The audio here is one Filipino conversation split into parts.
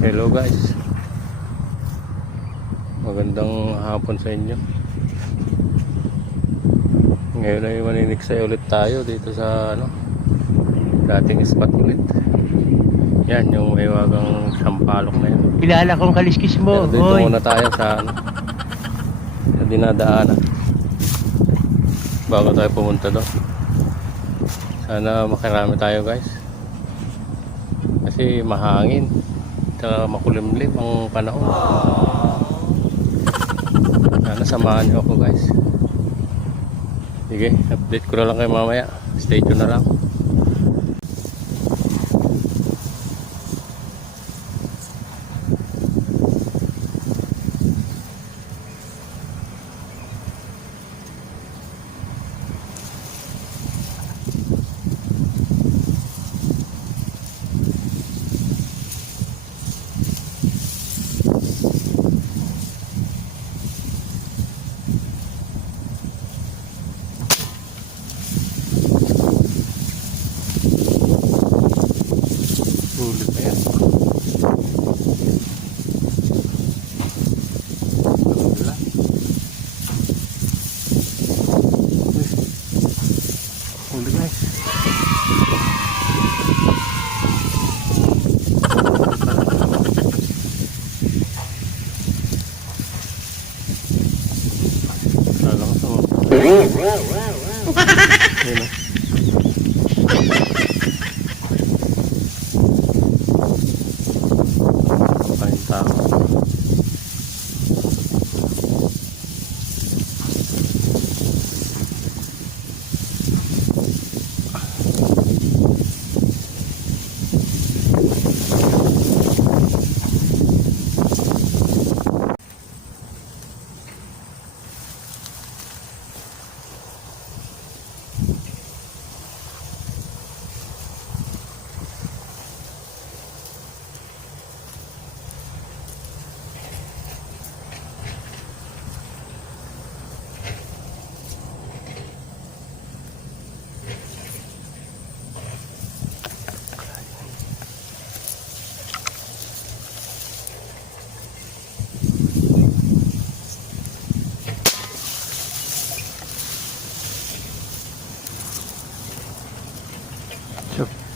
Hello guys, magandang hapon sa inyo. Ngayon ay maniniksay ulit tayo dito sa dating spot ulit. Yan yung may wagang sampalok na yan. Kilala kong kaliskis mo. Pero dito muna tayo sa sa dinadaanan bago tayo pumunta doon. Sana makarami tayo guys, kasi mahangin at makulimlim ang panahon. Sana samahan nyo ako guys. Sige, update ko na lang kayo mamaya. Stay tuned na lang. Sulit na yan. Huli guys. Salang sa Ayan o. Kain tao.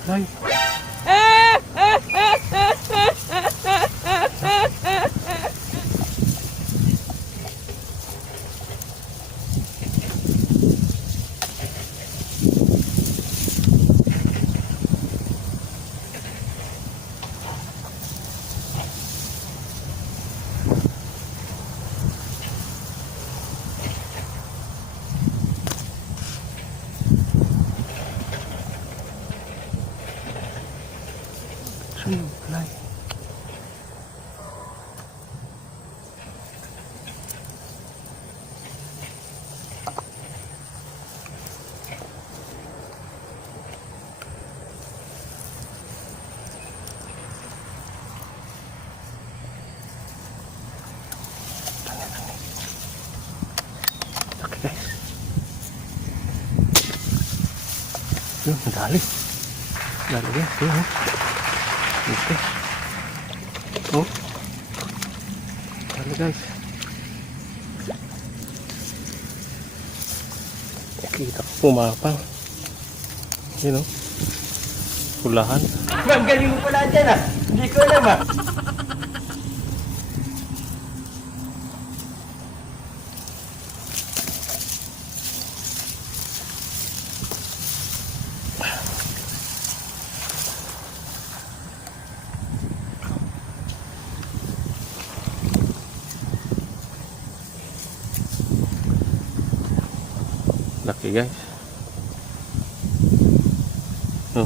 Supply. Supply. Okay guys. Yun, madali. Dali yan. Yun. Okay. Oh. Dali guys. Kita ko pumapang. Yun o. Pulahan. Ang galing mo pala dyan ah. Hindi ko alam ah. Laki guys. Oh.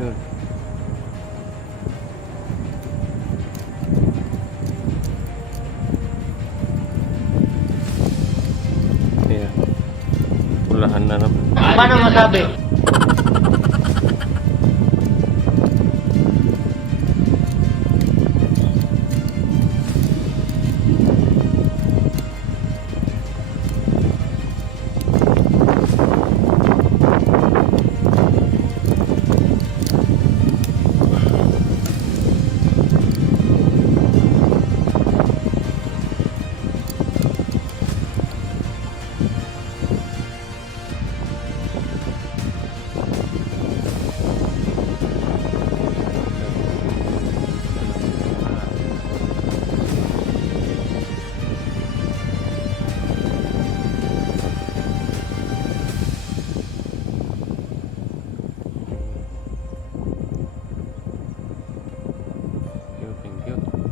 Yun. Ayan. Pulahan na naman. Paano masabi? Thank you.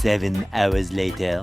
Seven hours later.